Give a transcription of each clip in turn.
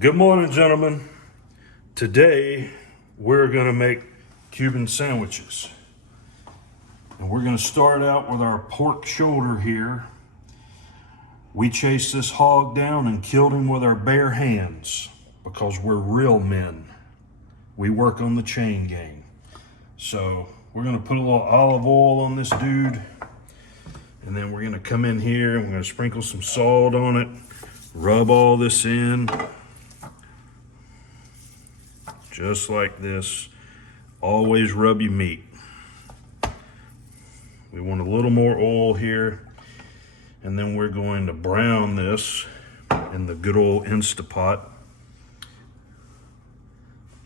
Good morning, gentlemen. Today, we're gonna make Cuban sandwiches. And we're gonna start out with our pork shoulder here. We chased this hog down and killed him with our bare hands because we're real men. We work on the chain gang. So we're gonna put a little olive oil on this dude. And then we're gonna come in here and we're gonna sprinkle some salt on it, rub all this in. Just like this. Always rub your meat. We want a little more oil here. And then we're going to brown this in the good old Instapot.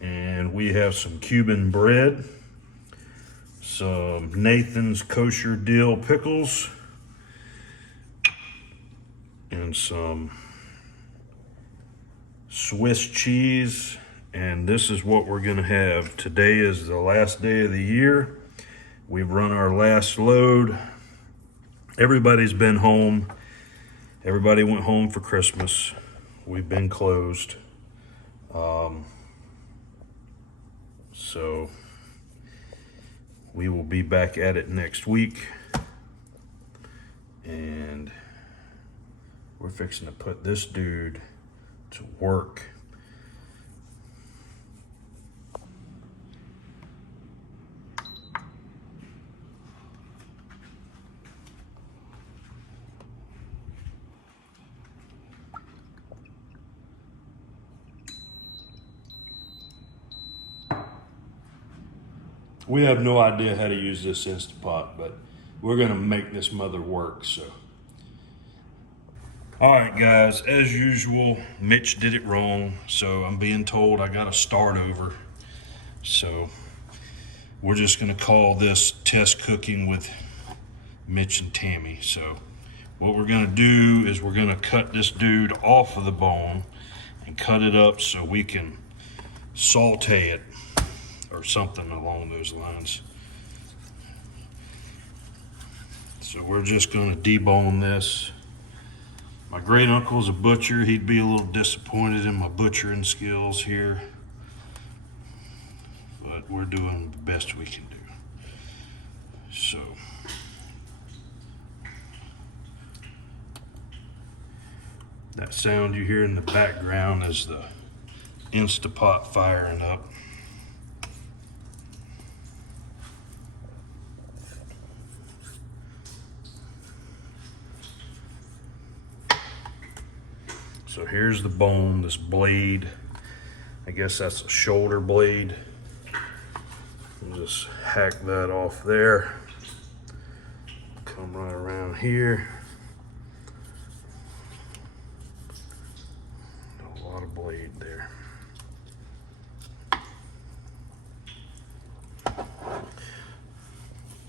And we have some Cuban bread, some Nathan's kosher dill pickles, and some Swiss cheese. And this is what we're gonna have. Today is the last day of the year. We've run our last load. Everybody's been home. Everybody went home for Christmas. We've been closed. So we will be back at it next week. And we're fixing to put this dude to work. We have no idea how to use this Instapot, but we're gonna make this mother work, so. All right, guys, as usual, Mitch did it wrong, so I'm being told I gotta start over. So we're just gonna call this test cooking with Mitch and Tammy. So what we're gonna do is we're gonna cut this dude off of the bone and cut it up so we can saute it or something along those lines. So we're just gonna debone this. My great uncle's a butcher. He'd be a little disappointed in my butchering skills here, but we're doing the best we can do. So that sound you hear in the background is the Instapot firing up. So here's the bone, this blade. I guess that's a shoulder blade. We'll just hack that off there. Come right around here. A lot of blade there.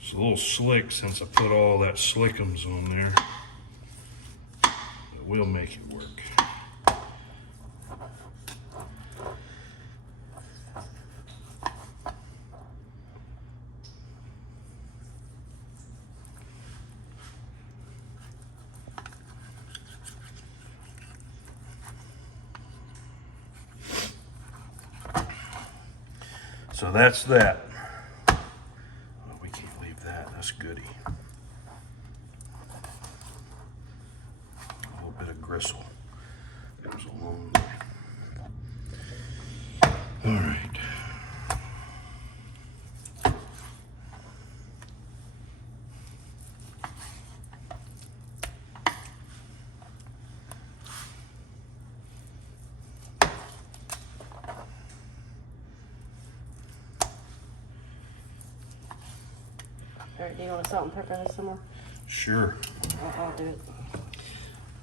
It's a little slick since I put all that slickums on there. But we'll make it work. So that's that. Oh, we can't leave that, that's goody. A little bit of gristle goes a long way. All right. All right, do you want to salt and pepper this some more? Sure. I'll do it.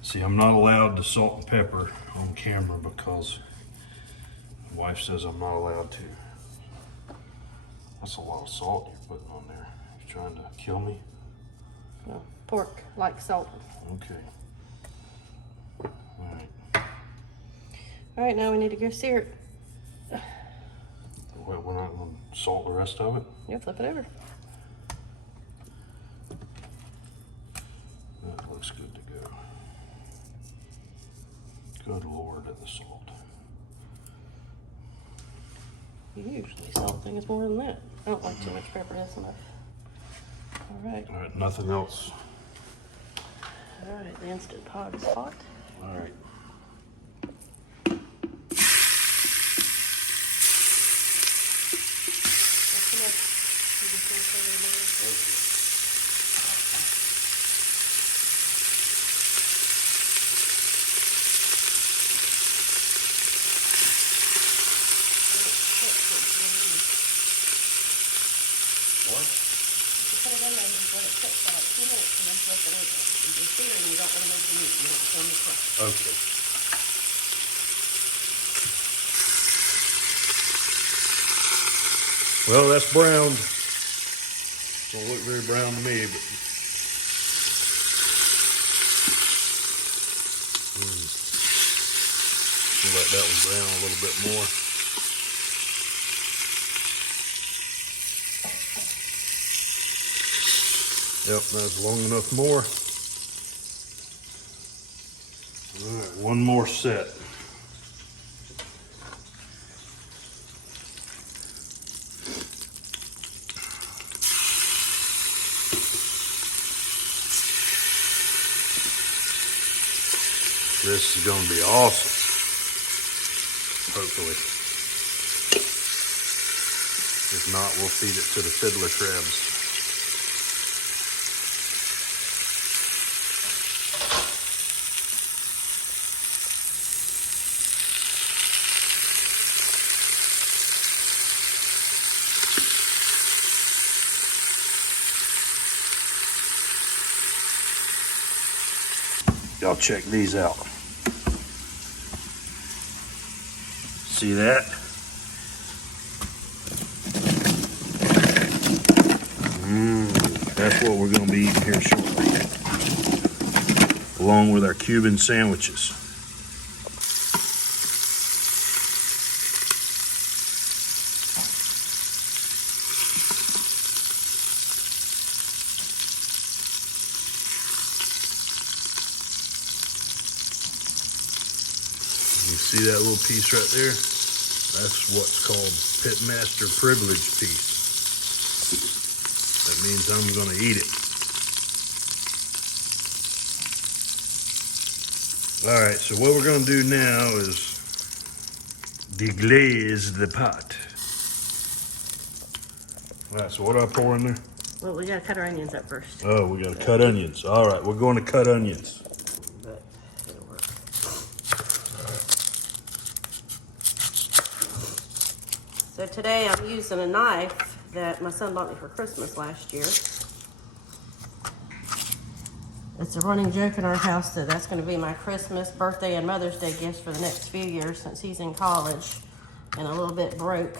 See, I'm not allowed to salt and pepper on camera because my wife says I'm not allowed to. That's a lot of salt you're putting on there. You trying to kill me? No, pork like salt. Okay. All right. All right, now we need to go sear it. We're not going to salt the rest of it? Yeah, flip it over. That looks good to go. Good Lord at the salt. Usually salt things more than that. I don't like too much pepper, that's enough. Alright. Alright, nothing else. Alright, the Instant Pot is hot. Alright. That's enough. You just gonna cover the bottom. What? You put it in there and just let it cook for like 2 minutes and then flip it over. You can sear and you don't want to make the meat. You don't want to crust. Okay. Well, that's browned. Don't look very brown to me, but we'll let that one brown a little bit more. Yep, that's long enough more. All right, one more set. This is going to be awesome. Hopefully. If not, we'll feed it to the fiddler crabs. Y'all check these out. See that? That's what we're going to be eating here shortly, along with our Cuban sandwiches. You see that little piece right there? That's what's called Pitmaster Privilege piece. That means I'm going to eat it. All right, so what we're going to do now is deglaze the pot. All right, so what do I pour in there? Well, we gotta cut our onions up first. Oh, we got to cut onions. All right, we're going to cut onions. But it'll work. So today I'm using a knife that my son bought me for Christmas last year. It's a running joke in our house that that's going to be my Christmas, birthday, and Mother's Day gifts for the next few years since he's in college and a little bit broke.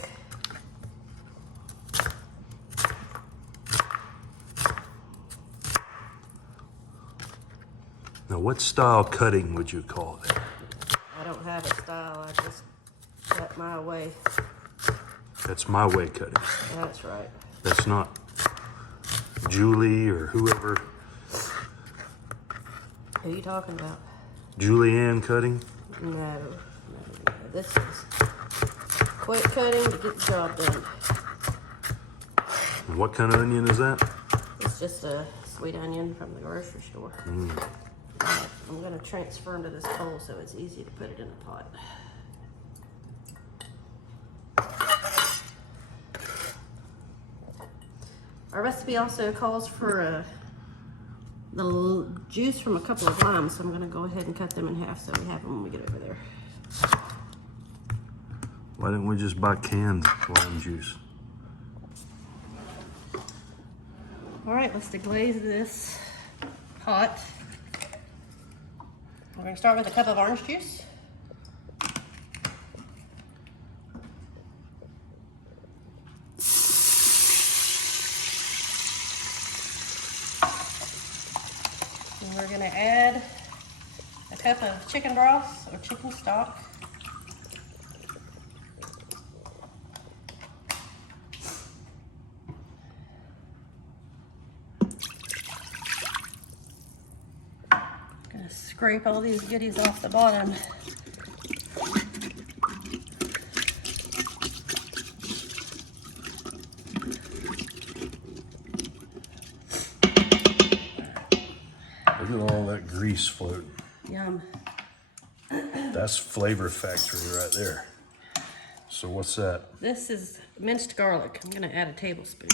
Now, what style cutting would you call it? I don't have a style, I just cut my way. That's my way cutting. That's right. That's not Julie or whoever. Who are you talking about? Julianne cutting? No. This is quick cutting to get the job done. And what kind of onion is that? It's just a sweet onion from the grocery store. I'm going to transfer them to this bowl so it's easy to put it in a pot. Our recipe also calls for the juice from a couple of limes, so I'm going to go ahead and cut them in half so we have them when we get over there. Why didn't we just buy canned lime juice? All right, let's deglaze this pot. We're going to start with a cup of orange juice. And we're going to add a cup of chicken broth or chicken stock. Scrape all these goodies off the bottom. cheese floating. Yum. That's Flavor Factory right there. So what's that? This is minced garlic. I'm gonna add a tablespoon.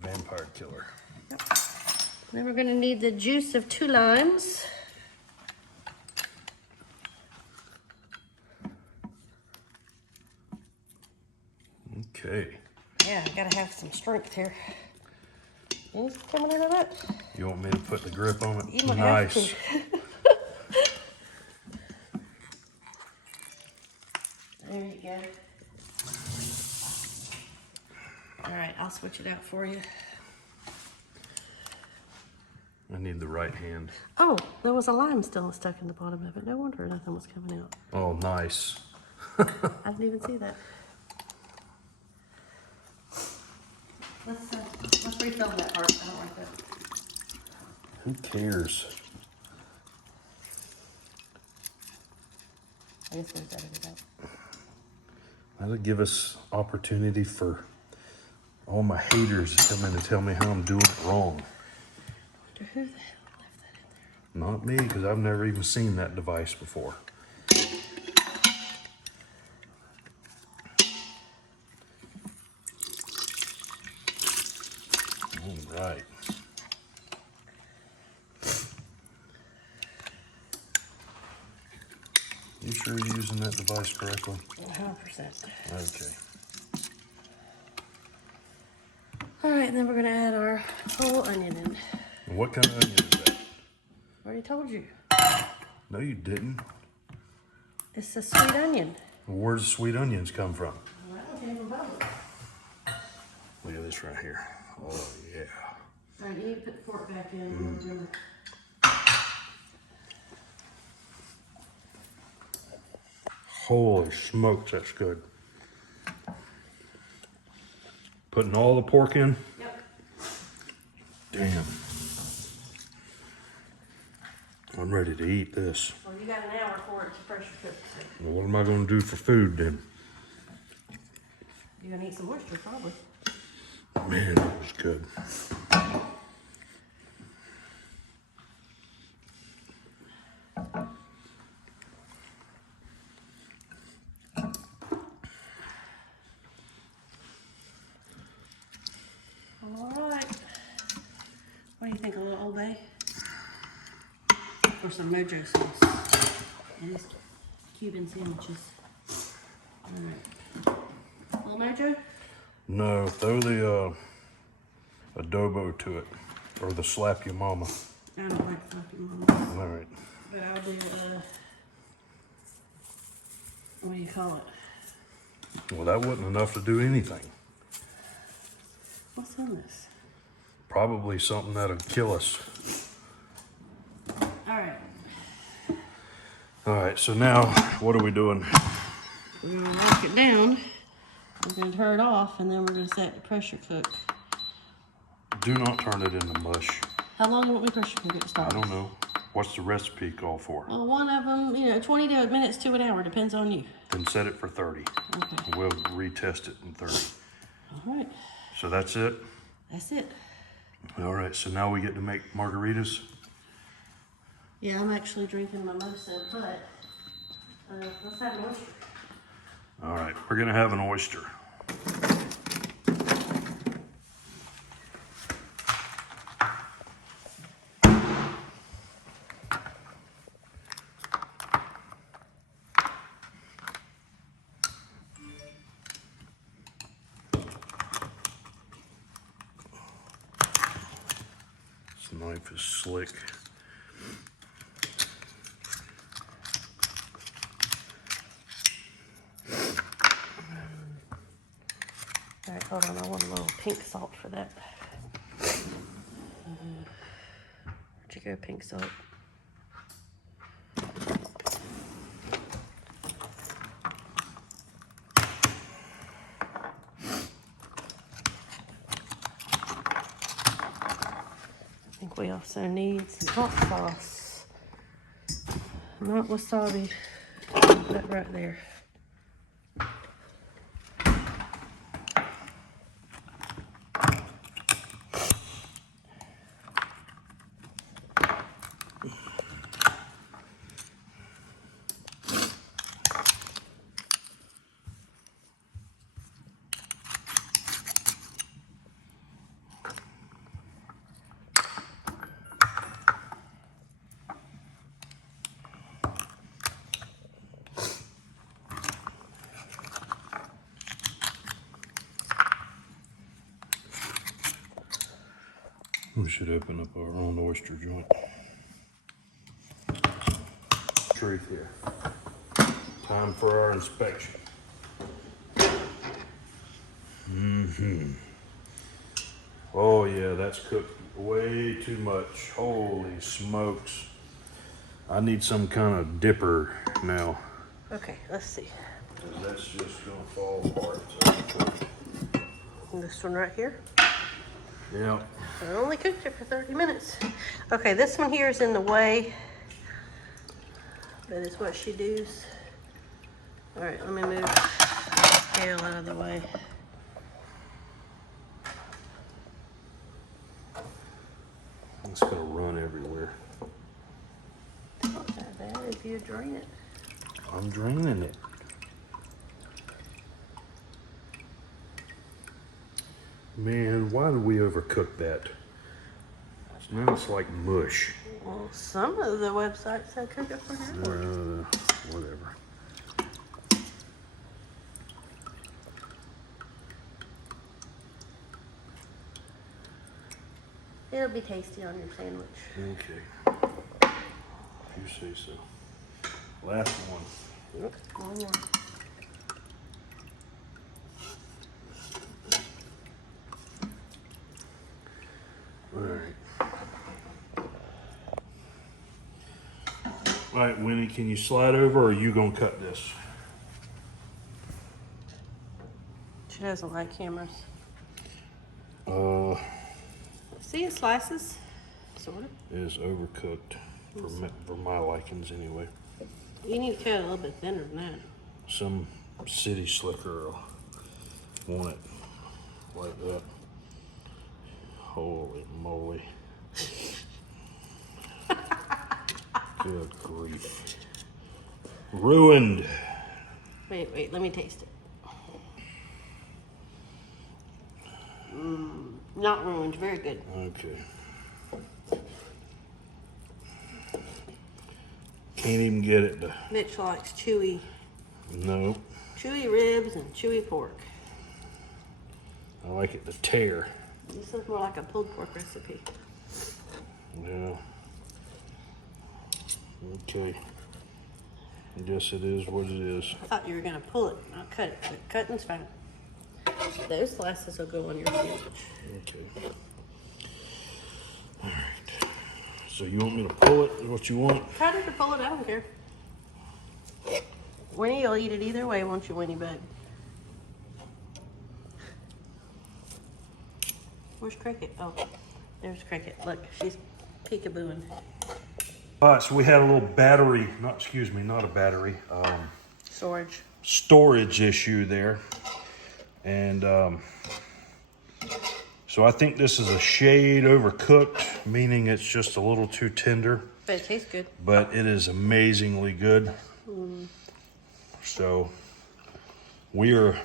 Vampire killer. Yep. Then we're gonna need the juice of 2 limes. Okay. Yeah, I gotta have some strength here. Anything coming out of that? You want me to put the grip on it? You might Nice. have to. There you go. All right, I'll switch it out for you. I need the right hand. Oh, there was a lime still stuck in the bottom of it. No wonder nothing was coming out. Oh, nice. I didn't even see that. Let's refill that part. I don't like that. Who cares? I guess we've got it out. That'll give us opportunity for all my haters to come in and tell me how I'm doing it wrong. Who the hell left that in there? Not me, because I've never even seen that device before. All right. You sure you're using that device correctly? 100%. Okay. All right, and then we're gonna add our whole onion in. And what kind of onion is that? Already told you. No, you didn't. It's a sweet onion. Where does sweet onions come from? Well, that one came from both. Look at this right here. Oh, yeah. All right, you need to put the fork back in. Holy smokes, that's good. Putting all the pork in? Yep. Damn. I'm ready to eat this. Well, you got an hour for it to pressure cook. Well, what am I going to do for food then? You're gonna eat some oyster, probably. Man, that was good. All right. What do you think, a little Old Bay? Or some mojo sauce. And these Cuban sandwiches. All right. A little mojo? No, throw the adobo to it. Or the slap your mama. I don't like fucking mama. All right. But I'll do, what do you call it? Well, that wasn't enough to do anything. What's in this? Probably something that'll kill us. All right. All right, so now what are we doing? We're gonna lock it down. We're gonna turn it off, and then we're gonna set it to pressure cook. Do not turn it into mush. How long will we pressure cook it to I start? don't know. What's the recipe call for? Well, one of them, 20 minutes to an hour, depends on you. Then set it for 30. Okay. We'll retest it in 30. All right. So that's it? That's it. All right, so now we get to make margaritas. Yeah, I'm actually drinking mimosa, but let's have an oyster. All right, we're gonna have an oyster. This knife is slick. All right, hold on. I want a little pink salt for that. Where'd you go, pink salt? I think we also need some hot sauce. Not wasabi, that right there. We should open up our own oyster joint. Truth here. Time for our inspection. Oh yeah, that's cooked way too much. Holy smokes. I need some kind of dipper now. Okay, let's see. That's just gonna fall apart. So. This one right here. Yeah. I only cooked it for 30 minutes. Okay, this one here is in the way. That is what she does. All right, let me move the scale out of the way. It's gonna run everywhere. It's not that bad if you drain it. I'm draining it. Man, why did we overcook that? Now it's like mush. Well, some of the websites say cook it for an hour. Whatever. It'll be tasty on your sandwich. Okay. If you say so. Last one. Yep, one more. All right. All right, Winnie, can you slide over or are you gonna cut this? She doesn't like cameras. Uh, See, it slices, sort of. it is overcooked for my likings anyway. You need to cut it a little bit thinner than that. Some city slicker will want it like that. Holy moly. Good grief. Ruined. Wait, let me taste it. Not ruined, very good. Okay. Can't even get it to. Mitch likes chewy ribs and chewy pork. I like it to tear. This looks more like a pulled pork recipe. Yeah. Okay. I guess it is what it is. I thought you were gonna pull it, not cut it, but cutting's fine. Those slices will go on your sandwich. Okay. All right. So you want me to pull it? Is what you want? Cut it or pull it, I don't care. Winnie will eat it either way, won't you, Winnie bud? Where's Cricket? Oh, there's Cricket. Look, she's peekabooing. All right, so we had a little battery, not a battery, storage issue there. And so I think this is a shade overcooked, meaning it's just a little too tender. But it tastes good. But it is amazingly good. So we are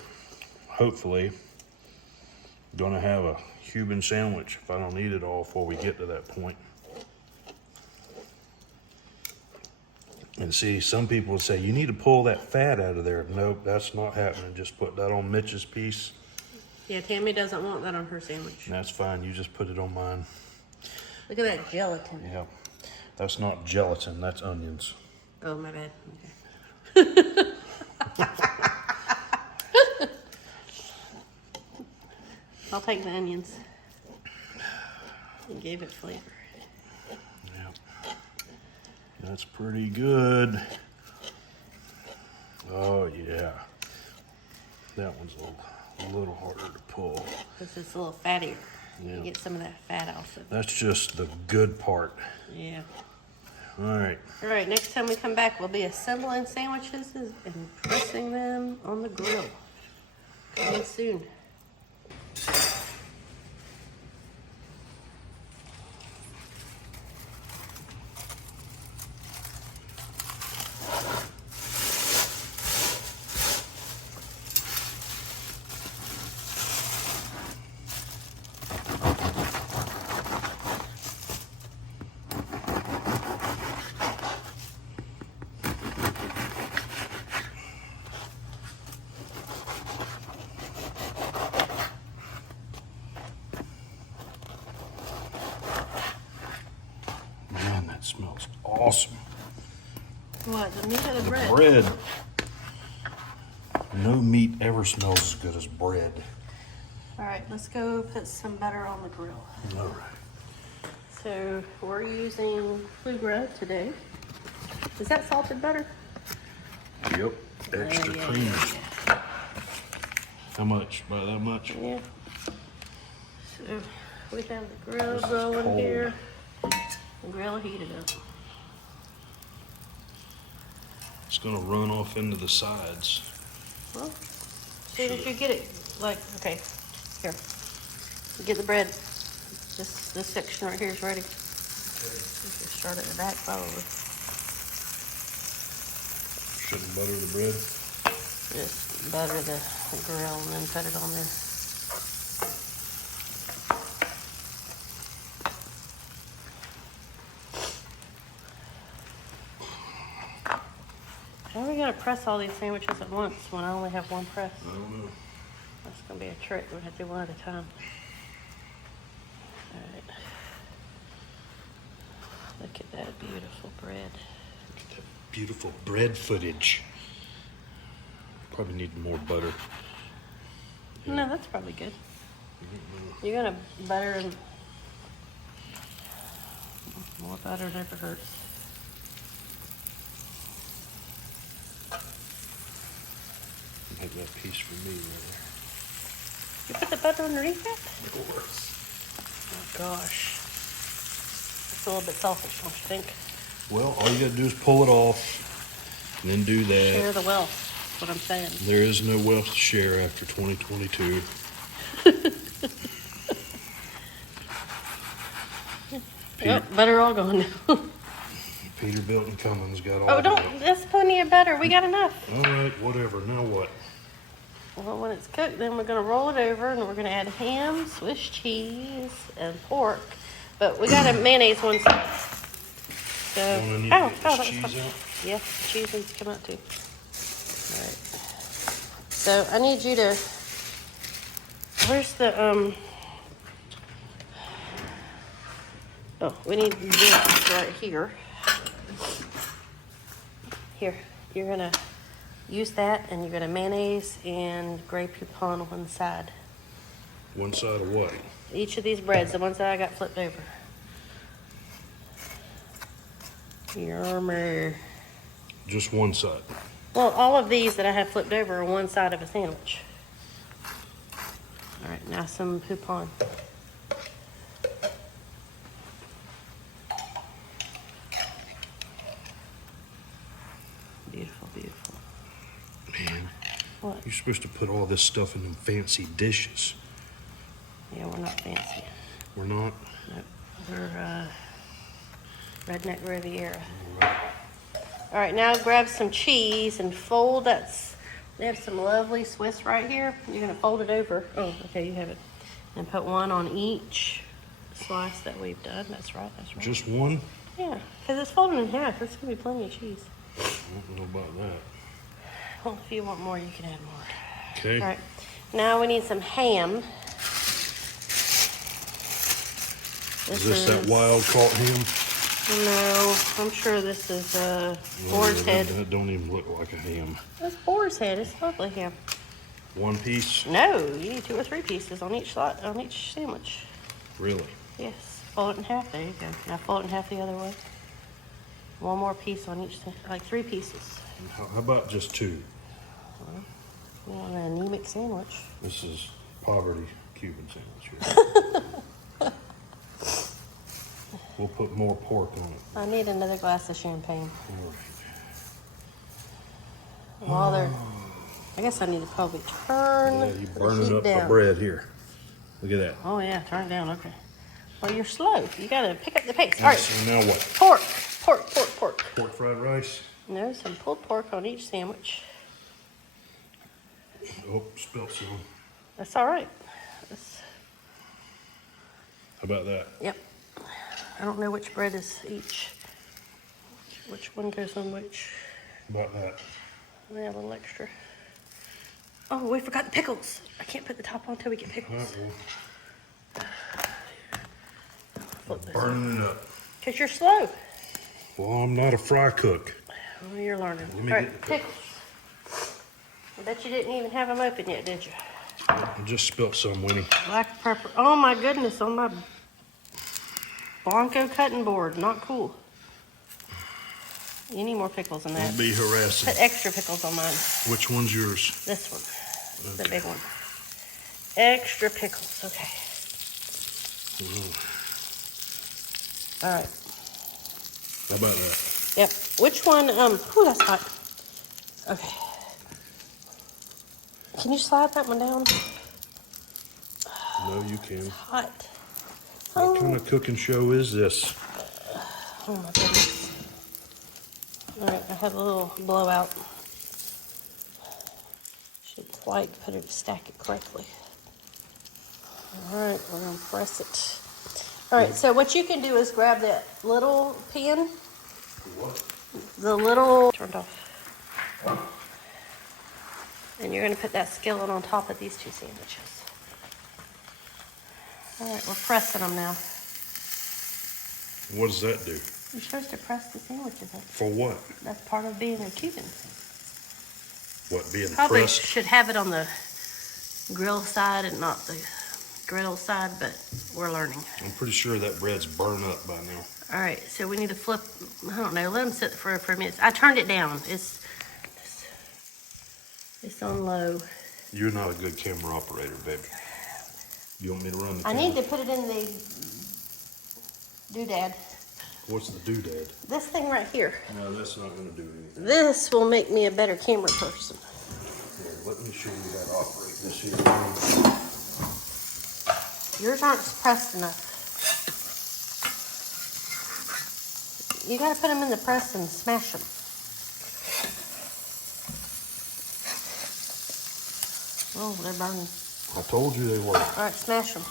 hopefully gonna have a Cuban sandwich if I don't eat it all before we get to that point. And see, some people would say, you need to pull that fat out of there. Nope, that's not happening. Just put that on Mitch's piece. Yeah, Tammy doesn't want that on her sandwich. And that's fine, you just put it on mine. Look at that gelatin. Yeah, that's not gelatin, that's onions. Oh, my bad. Okay. I'll take the onions. It gave it flavor. Yep. That's pretty good. Oh yeah. That one's a little harder to pull. This is a little fattier. Yeah. You get some of that fat also. That's just the good part. Yeah. All right. All right, next time we come back, we'll be assembling sandwiches and pressing them on the grill. Coming soon. It's awesome. What, the meat or the bread? Bread. No meat ever smells as good as bread. All right, let's go put some butter on the grill. All right. So we're using Flugra today. Is that salted butter? Yep. Extra creamy. Yeah. How much? About that much? Yeah. So we have the grill This is going cold. here. The grill heated up. It's gonna run off into the sides. Well, as soon as you get it, like, okay, here. You get the bread. This section right here is ready. Just start at the back, probably. Shouldn't butter the bread. Just butter the grill and then put it on there. How are we gonna press all these sandwiches at once when I only have one press? I don't know. That's gonna be a trick. We have to do one at a time. All right. Look at that beautiful bread. Look at that beautiful bread footage. Probably need more butter. Yeah. No, that's probably good. You're gonna butter and more butter never hurts. Make that piece for me right You put the butter underneath that? there. Of course. Oh gosh. That's a little bit selfish, don't you think? Well, all you gotta do is pull it off, and then do that. Share the wealth. That's what I'm saying. There is no wealth to share after 2022. Yep, butter all gone now. Peterbilt and Cummins got all Oh, of don't. it. That's plenty of butter. We got enough. All right, whatever. Now what? Well, when it's cooked, then we're gonna roll it over and we're gonna add ham, Swiss cheese, and pork. But we gotta mayonnaise one side. So, Wanna need to get this that was cheese fun. out? Yeah, the cheese needs to come out too. All right. So I need you to. Where's the Oh, we need this right here. Here, you're gonna use that, and you're gonna mayonnaise and Grey Poupon on one side. One side of what? Each of these breads, the ones that I got flipped over. Yummy. Just one side. Well, all of these that I have flipped over are one side of a sandwich. All right, now some Poupon. Beautiful, beautiful. Man, What? you're supposed to put all this stuff in them fancy dishes. Yeah, we're not fancy. We're not? Nope. We're Redneck Riviera. All right, now grab some cheese and fold that. They have some lovely Swiss right here. You're gonna fold it over. Oh, okay, you have it. And put one on each slice that we've done. That's right, that's right. Just one? Yeah, because it's folded in half. There's gonna be plenty of cheese. I don't know about that. Well, if you want more, you can add more. Okay. All right, now we need some ham. Is this that wild caught ham? No, I'm sure this is boar's head. That don't even look like a ham. That's boar's head. It's lovely ham. One piece? No, you need 2 or 3 pieces on each sandwich. Really? Yes, fold it in half. There you go. Now fold it in half the other way. One more piece on each, like 3 pieces. How about just 2? You want an anemic sandwich? This is poverty Cuban sandwich here. We'll put more pork on it. I need another glass of champagne. All right. While they're, I guess I need to probably turn Yeah, you the burning heat up down. the bread here. Look at that. Oh yeah, turn it down. Okay. Well, you're slow. You gotta pick up the pace. All Now, right. so now what? Pork. Pork fried rice? No, some pulled pork on each sandwich. Oh, spilt some. That's all right. How about that? Yep. I don't know which bread is each. Which one goes on which? How about that? Yeah, a little extra. Oh, we forgot the pickles. I can't put the top on until we get All pickles. right, well, burning it up. Because you're slow. Well, I'm not a fry cook. Oh, you're learning. Let me All get right, the pickles. I bet you didn't even have them open yet, did you? I just spilt some, Winnie. Black pepper. Oh my goodness, on my Blanco cutting board. Not cool. You need more pickles than that. Don't be harassing. Put extra pickles on mine. Which one's yours? This one. Okay. The big one. Extra pickles. Okay. All right. How about that? Yep. Which one? Ooh, that's hot. Okay. Can you slide that one down? No, you can. Hot. What kind of cooking show is this? Oh my goodness. All right, I have a little blowout. Should quite put it, stack it correctly. All right, we're gonna press it. All right, so what you can do is grab that little pan. What? The little, turned off. And you're gonna put that skillet on top of these two sandwiches. All right, we're pressing them now. What does that do? You're supposed to press the sandwiches up. For what? That's part of being a Cuban. What, being Probably pressed? should have it on the grill side and not the griddle side, but we're learning. I'm pretty sure that bread's burned up by now. All right, so we need to flip, I don't know, let them sit for a minute. I turned it down. It's on low. You're not a good camera operator, baby. You want me to run the I camera? need to put it in the doodad. What's the doodad? This thing right here. No, that's not going to do anything. This will make me a better camera person. Here, let me show you how to operate this here. Yours aren't pressed enough. You gotta put them in the press and smash them. Oh, they're burning. I told you they were. All right, smash them.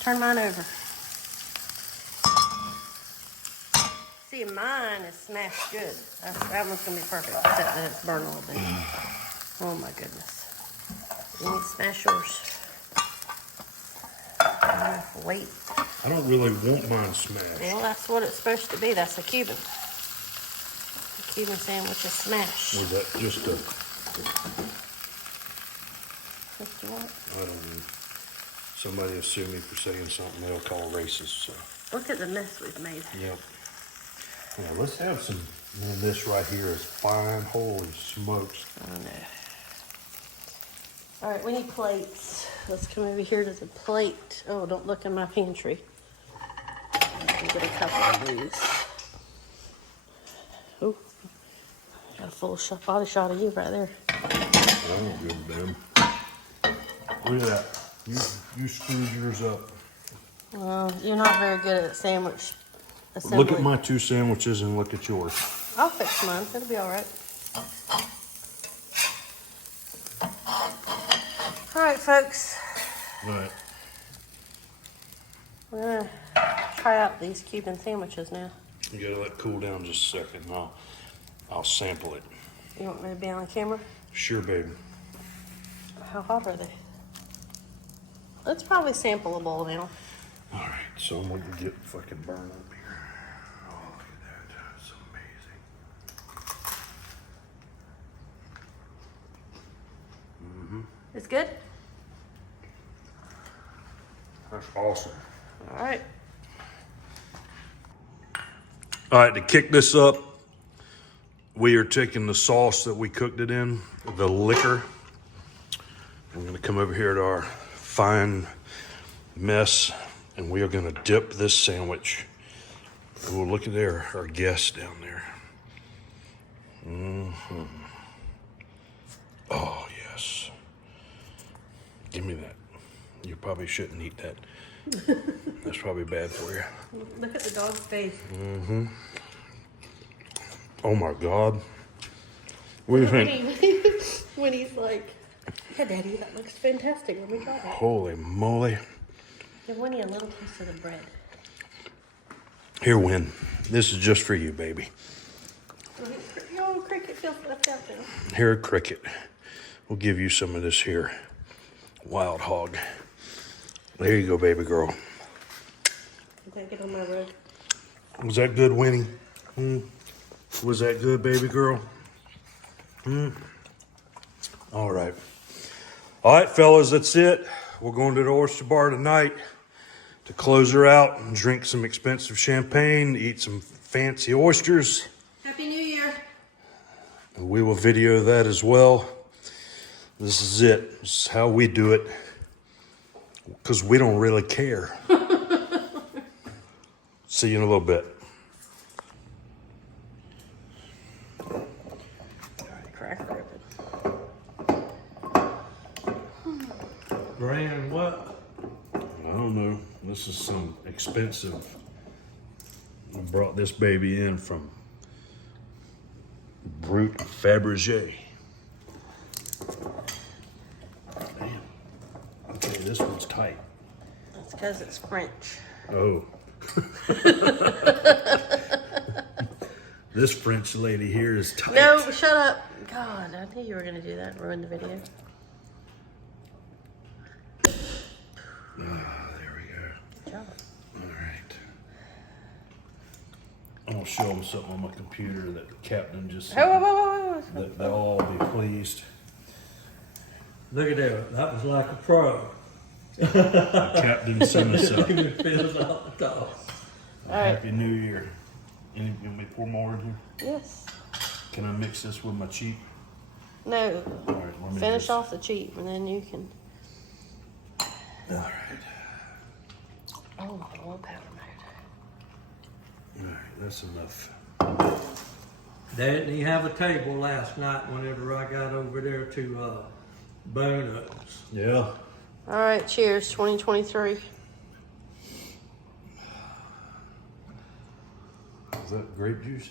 Turn mine over. See, mine is smashed good. That one's gonna be perfect, except that it's burned a little bit. Oh my goodness. You need to smash yours. Wait. I don't really want mine smashed. Well, that's what it's supposed to be. That's a Cuban. A Cuban sandwich is smashed. Is that just a... Just what? I don't know. Somebody will sue me for saying something they'll call racist, so... Look at the mess we've made. Yep. Yeah, let's have some... Man, this right here is fine. Holy smokes. Oh, no. All right, we need plates. Let's come over here to the plate. Oh, don't look in my pantry. I'll get a couple of these. Oh, got a full body shot of you right there. I don't give a damn. Look at that. You screwed yours up. Well, you're not very good at sandwich assembly. Look at my two sandwiches and look at yours. I'll fix mine. It'll be all right. All right, folks. All right. We're gonna try out these Cuban sandwiches now. You gotta let it cool down just a second, and I'll sample it. You want me to be on camera? Sure, baby. How hot are they? It's probably sampleable now. All right, so I'm gonna get fucking burned up here. Oh, look at that. That's amazing. It's good? That's awesome. All right. All right, to kick this up, we are taking the sauce that we cooked it in, the liquor. I'm gonna come over here to our fine mess, and we are gonna dip this sandwich. Oh, look at there, our guest down there. Oh, yes. Give me that. You probably shouldn't eat that. That's probably bad for you. Look at the dog's face. Oh my God. What do you think? When he's like, yeah, Daddy, that looks fantastic. Let me try it. Holy moly. Give Winnie a little piece of the bread. Here, Win. This is just for you, baby. Oh, Cricket feels left out there. Here at Cricket. We'll give you some of this here. Wild hog. There you go, baby girl. You take it on my rug. Was that good, Winnie? Was that good, baby girl? All right. All right, fellas, that's it. We're going to the oyster bar tonight to close her out and drink some expensive champagne, eat some fancy oysters. Happy New Year. And we will video that as well. This is it. This is how we do it. Because we don't really care. See you in a little bit. Cracker Brand what? I don't know. This is some expensive. I brought this baby in from Brut Fabergé. Damn. Okay, this one's tight. That's because it's French. Oh. This French lady here is tight. No, shut up. God, I knew you were going to do that and ruin the video. There we go. Good job. All right. I'm gonna show them something on my computer that the captain just said. Oh. That they'll all be pleased. Look at that. That was like a pro. The captain sent us up. Even feels off the top. All right. Happy New Year. You want me to pour more in here? Yes. Can I mix this with my cheap? No. All right, let me Finish just- off the cheap and then you can. All right. Oh, oil powder mode. All right, that's enough. They didn't even have a table last night whenever I got over there to Bono's. Yeah. All right, cheers, 2023. Is that grape juice?